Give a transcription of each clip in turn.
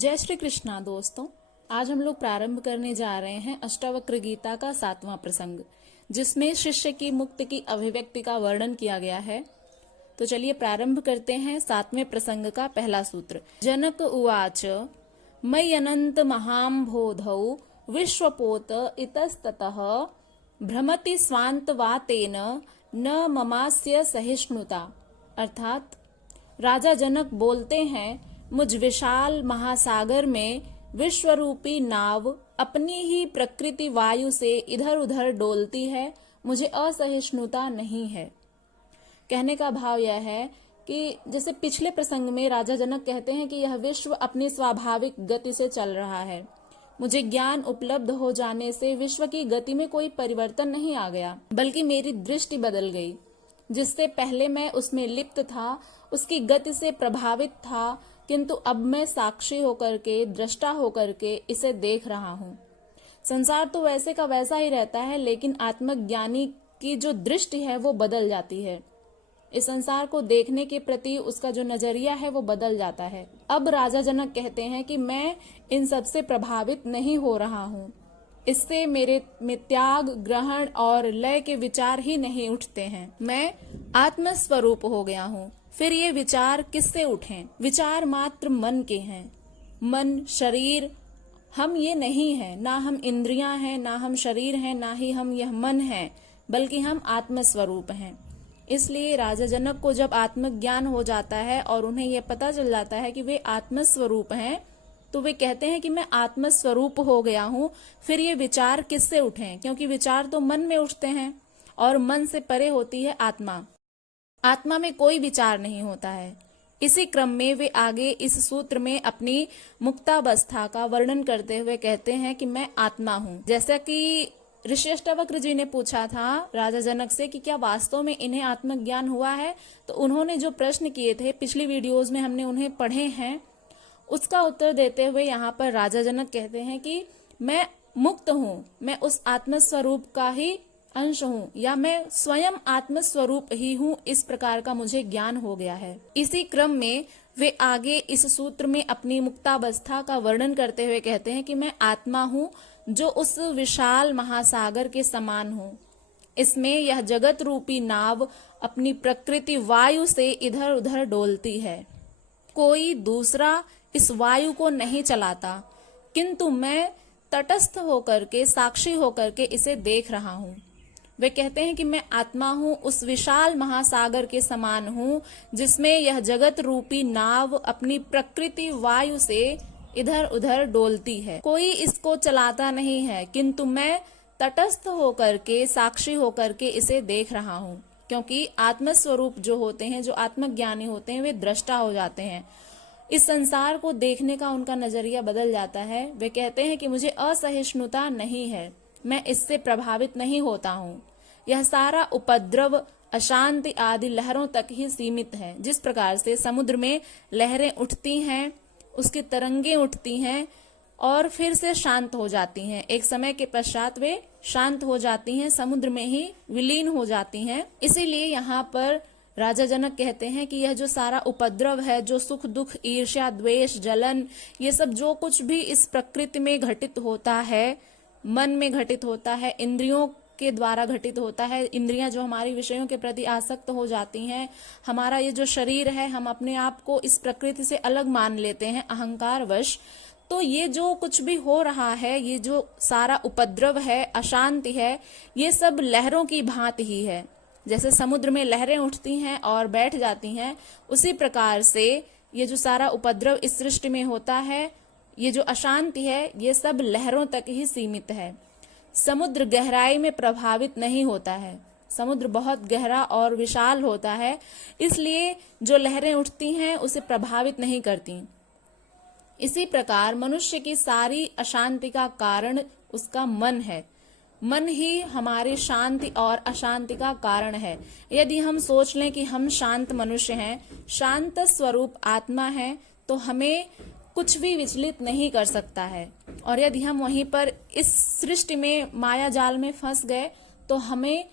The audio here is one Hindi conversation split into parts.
जय श्री कृष्णा दोस्तों। आज हम लोग प्रारंभ करने जा रहे हैं अष्टावक्र गीता का 7वां प्रसंग, जिसमें शिष्य की मुक्ति की अभिव्यक्ति का वर्णन किया गया है। तो चलिए प्रारंभ करते हैं 7वें प्रसंग का पहला सूत्र। जनक उवाच मयि अनंत महाम्भोधौ विश्वपोत इतस्ततः भ्रमति स्वान्तवातेन न ममास्य सहिष्णुता। अर्थात राजा जनक बोलते हैं, मुझ विशाल महासागर में विश्वरूपी नाव अपनी ही प्रकृति वायु से इधर उधर डोलती है, मुझे असहिष्णुता नहीं है। कहने का भाव यह है कि जैसे पिछले प्रसंग में राजा जनक कहते हैं कि यह विश्व अपनी स्वाभाविक गति से चल रहा है, मुझे ज्ञान उपलब्ध हो जाने से विश्व की गति में कोई परिवर्तन नहीं आ गया, बल्कि मेरी दृष्टि बदल गई। जिससे पहले मैं उसमें लिप्त था, उसकी गति से प्रभावित था, किंतु अब मैं साक्षी होकर के, दृष्टा होकर के इसे देख रहा हूँ। संसार तो वैसे का वैसा ही रहता है, लेकिन आत्मज्ञानी की जो दृष्टि है वो बदल जाती है। इस संसार को देखने के प्रति उसका जो नजरिया है वो बदल जाता है। अब राजा जनक कहते हैं कि मैं इन सब से प्रभावित नहीं हो रहा हूँ, इससे मेरे में त्याग, ग्रहण और लय के विचार ही नहीं उठते हैं। मैं आत्मस्वरूप हो गया हूँ। फिर ये विचार किससे उठें? विचार मात्र मन के हैं। मन, शरीर हम ये नहीं है, ना हम इंद्रियां हैं, ना हम शरीर हैं, ना ही हम यह मन है, बल्कि हम आत्मस्वरूप हैं। इसलिए राजा जनक को जब आत्मज्ञान हो जाता है और उन्हें यह पता चल जाता है कि वे आत्मस्वरूप हैं, तो वे कहते हैं कि मैं आत्मस्वरूप हो गया हूँ। फिर ये विचार किससे उठें? क्योंकि विचार तो मन में उठते हैं और मन से परे होती है आत्मा। आत्मा में कोई विचार नहीं होता है। इसी क्रम में वे आगे इस सूत्र में अपनी मुक्तावस्था का वर्णन करते हुए कहते हैं कि मैं आत्मा हूँ। जैसा कि ऋषि अष्टावक्र जी ने पूछा था राजा जनक से कि क्या वास्तव में इन्हें आत्मज्ञान हुआ है, तो उन्होंने जो प्रश्न किए थे पिछली वीडियोज में हमने उन्हें पढ़े हैं, उसका उत्तर देते हुए यहाँ पर राजा जनक कहते हैं कि मैं मुक्त हूँ, मैं उस आत्मस्वरूप का ही अंश हूँ, या मैं स्वयं आत्मस्वरूप ही हूँ। इस प्रकार का मुझे ज्ञान हो गया है। इसी क्रम में वे आगे इस सूत्र में अपनी मुक्तावस्था का वर्णन करते हुए कहते हैं कि मैं आत्मा हूँ जो उस विशाल महासागर के समान हूँ। इसमें यह जगत रूपी नाव अपनी प्रकृति वायु से इधर उधर डोलती है। कोई दूसरा इस वायु को नहीं चलाता, किंतु मैं तटस्थ होकर के, साक्षी होकर के इसे देख रहा हूँ। वे कहते हैं कि मैं आत्मा हूँ, उस विशाल महासागर के समान हूँ जिसमें यह जगत रूपी नाव अपनी प्रकृति वायु से इधर उधर डोलती है। कोई इसको चलाता नहीं है, किंतु मैं तटस्थ होकर के, साक्षी होकर के इसे देख रहा हूँ। क्योंकि आत्मस्वरूप जो होते हैं, जो आत्मज्ञानी होते हैं, वे दृष्टा हो जाते हैं। इस संसार को देखने का उनका नजरिया बदल जाता है। वे कहते हैं कि मुझे असहिष्णुता नहीं है, मैं इससे प्रभावित नहीं होता हूँ। यह सारा उपद्रव, अशांति आदि लहरों तक ही सीमित है। जिस प्रकार से समुद्र में लहरें उठती हैं, उसकी तरंगें उठती हैं और फिर से शांत हो जाती हैं, एक समय के पश्चात वे शांत हो जाती हैं, समुद्र में ही विलीन हो जाती हैं। इसीलिए यहाँ पर राजा जनक कहते हैं कि यह जो सारा उपद्रव है, जो सुख दुख, ईर्ष्या, द्वेष, जलन, ये सब जो कुछ भी इस प्रकृति में घटित होता है, मन में घटित होता है, इंद्रियों के द्वारा घटित होता है, इंद्रियां जो हमारी विषयों के प्रति आसक्त हो जाती हैं, हमारा ये जो शरीर है, हम अपने आप को इस प्रकृति से अलग मान लेते हैं अहंकारवश। तो ये जो कुछ भी हो रहा है, ये जो सारा उपद्रव है, अशांति है, ये सब लहरों की भांति ही है। जैसे समुद्र में लहरें उठती हैं और बैठ जाती हैं, उसी प्रकार से ये जो सारा उपद्रव इस सृष्टि में होता है, ये जो अशांति है, ये सब लहरों तक ही सीमित है। समुद्र गहराई में प्रभावित नहीं होता है। समुद्र बहुत गहरा और विशाल होता है, इसलिए जो लहरें उठती हैं उसे प्रभावित नहीं करती। इसी प्रकार मनुष्य की सारी अशांति का कारण उसका मन है। मन ही हमारी शांति और अशांति का कारण है। यदि हम सोच लें कि हम शांत मनुष्य हैं, शांत स्वरूप आत्मा है, तो हमें कुछ भी विचलित नहीं कर सकता है। और यदि हम वहीं पर इस सृष्टि में माया जाल में फंस गए, तो हमें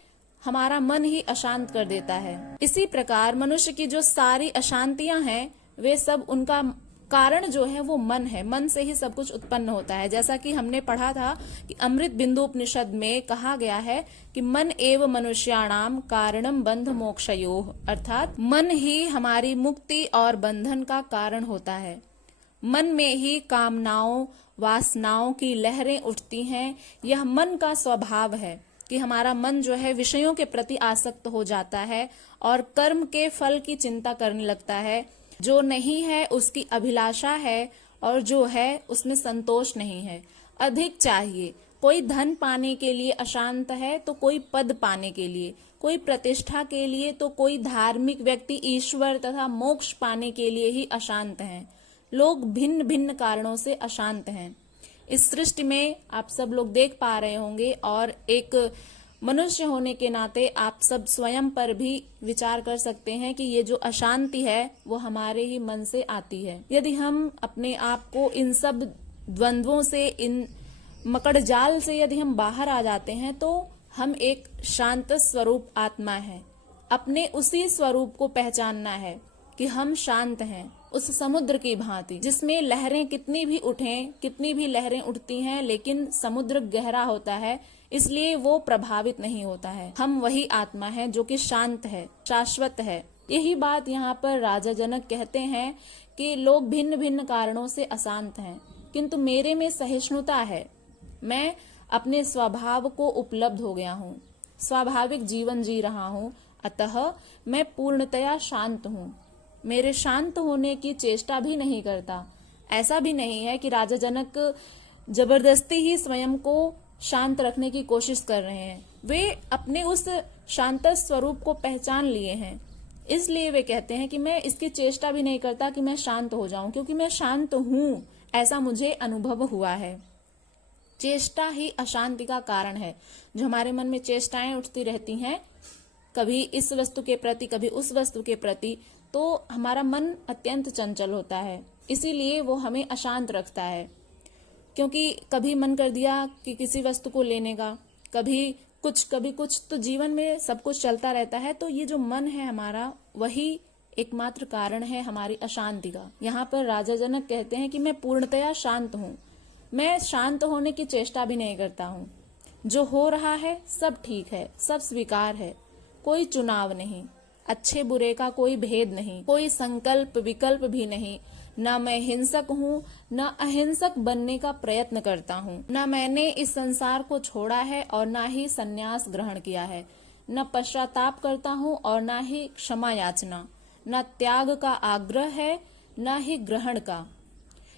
हमारा मन ही अशांत कर देता है। इसी प्रकार मनुष्य की जो सारी अशांतियां हैं, वे सब उनका कारण जो है वो मन है, मन से ही सब कुछ उत्पन्न होता है। जैसा कि हमने पढ़ा था कि अमृत बिंदु उपनिषद में कहा गया है कि मन एव मनुष्याणाम कारणम बंध मोक्षयोः, अर्थात मन ही हमारी मुक्ति और बंधन का कारण होता है। मन में ही कामनाओं वासनाओं की लहरें उठती हैं। यह मन का स्वभाव है कि हमारा मन जो है विषयों के प्रति आसक्त हो जाता है और कर्म के फल की चिंता करने लगता है। जो नहीं है उसकी अभिलाषा है और जो है उसमें संतोष नहीं है, अधिक चाहिए। कोई धन पाने के लिए अशांत है तो कोई पद पाने के लिए, कोई प्रतिष्ठा के लिए तो कोई धार्मिक व्यक्ति ईश्वर तथा मोक्ष पाने के लिए ही अशांत हैं। लोग भिन्न भिन्न कारणों से अशांत हैं। इस सृष्टि में आप सब लोग देख पा रहे होंगे और एक मनुष्य होने के नाते आप सब स्वयं पर भी विचार कर सकते हैं कि ये जो अशांति है वो हमारे ही मन से आती है। यदि हम अपने आप को इन सब द्वंद्वों से, इन मकड़ जाल से यदि हम बाहर आ जाते हैं तो हम एक शांत स्वरूप आत्मा है। अपने उसी स्वरूप को पहचानना है कि हम शांत हैं, उस समुद्र की भांति जिसमें लहरें कितनी भी उठें, कितनी भी लहरें उठती हैं, लेकिन समुद्र गहरा होता है इसलिए वो प्रभावित नहीं होता है। हम वही आत्मा है जो कि शांत है, शाश्वत है। यही बात यहाँ पर राजा जनक कहते हैं कि लोग भिन्न भिन्न कारणों से अशांत हैं, किंतु मेरे में सहिष्णुता है। मैं अपने स्वभाव को उपलब्ध हो गया हूँ, स्वाभाविक जीवन जी रहा हूँ, अतः मैं पूर्णतया शांत हूँ। मेरे शांत होने की चेष्टा भी नहीं करता। ऐसा भी नहीं है कि राजा जनक जबरदस्ती ही स्वयं को शांत रखने की कोशिश कर रहे हैं। वे अपने उस शांत स्वरूप को पहचान लिए हैं, इसलिए वे कहते हैं कि मैं इसकी चेष्टा भी नहीं करता कि मैं शांत हो जाऊं, क्योंकि मैं शांत हूं, ऐसा मुझे अनुभव हुआ है। चेष्टा ही अशांति का कारण है। जो हमारे मन में चेष्टाएं उठती रहती हैं, कभी इस वस्तु के प्रति, कभी उस वस्तु के प्रति, तो हमारा मन अत्यंत चंचल होता है, इसीलिए वो हमें अशांत रखता है। क्योंकि कभी मन कर दिया कि किसी वस्तु को लेने का, कभी कुछ, तो जीवन में सब कुछ चलता रहता है। तो ये जो मन है हमारा, वही एकमात्र कारण है हमारी अशांति का। यहाँ पर राजा जनक कहते हैं कि मैं पूर्णतया शांत हूँ, मैं शांत होने की चेष्टा भी नहीं करता हूँ। जो हो रहा है सब ठीक है, सब स्वीकार है, कोई चुनाव नहीं, अच्छे बुरे का कोई भेद नहीं, कोई संकल्प विकल्प भी नहीं। न मैं हिंसक हूँ, न अहिंसक बनने का प्रयत्न करता हूँ। न मैंने इस संसार को छोड़ा है और न ही संन्यास ग्रहण किया है। न पश्चाताप करता हूँ और न ही क्षमा याचना। न त्याग का आग्रह है, न ही ग्रहण का।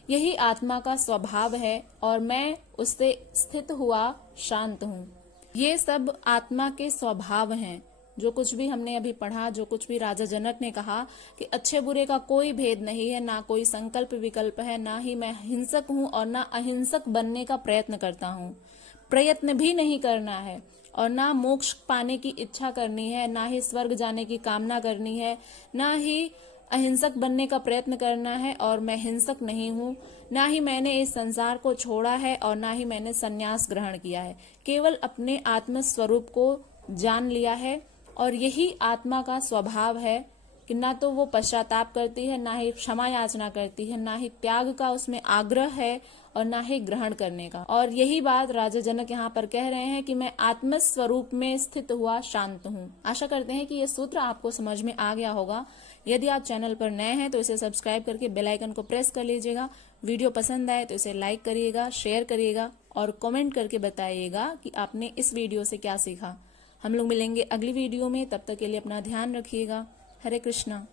यही आत्मा का स्वभाव है और मैं उससे स्थित हुआ शांत हूँ। ये सब आत्मा के स्वभाव हैं। जो कुछ भी हमने अभी पढ़ा, जो कुछ भी राजा जनक ने कहा कि अच्छे बुरे का कोई भेद नहीं है, ना कोई संकल्प विकल्प है, ना ही मैं हिंसक हूँ और ना अहिंसक बनने का प्रयत्न करता हूँ। प्रयत्न भी नहीं करना है और ना मोक्ष पाने की इच्छा करनी है, ना ही स्वर्ग जाने की कामना करनी है, ना ही अहिंसक बनने का प्रयत्न करना है। और मैं हिंसक नहीं हूँ, ना ही मैंने इस संसार को छोड़ा है और ना ही मैंने संन्यास ग्रहण किया है। केवल अपने आत्म स्वरूप को जान लिया है और यही आत्मा का स्वभाव है कि ना तो वो पश्चाताप करती है, ना ही क्षमा याचना करती है, ना ही त्याग का उसमें आग्रह है और ना ही ग्रहण करने का। और यही बात राजा जनक यहाँ पर कह रहे हैं कि मैं आत्म स्वरूप में स्थित हुआ शांत हूँ। आशा करते हैं कि ये सूत्र आपको समझ में आ गया होगा। यदि आप चैनल पर नए हैं तो इसे सब्सक्राइब करके बेल आइकन को प्रेस कर लीजिएगा। वीडियो पसंद आए तो इसे लाइक करिएगा, शेयर करिएगा और कमेंट करके बताइएगा कि आपने इस वीडियो से क्या सीखा। हम लोग मिलेंगे अगली वीडियो में, तब तक के लिए अपना ध्यान रखिएगा। हरे कृष्णा।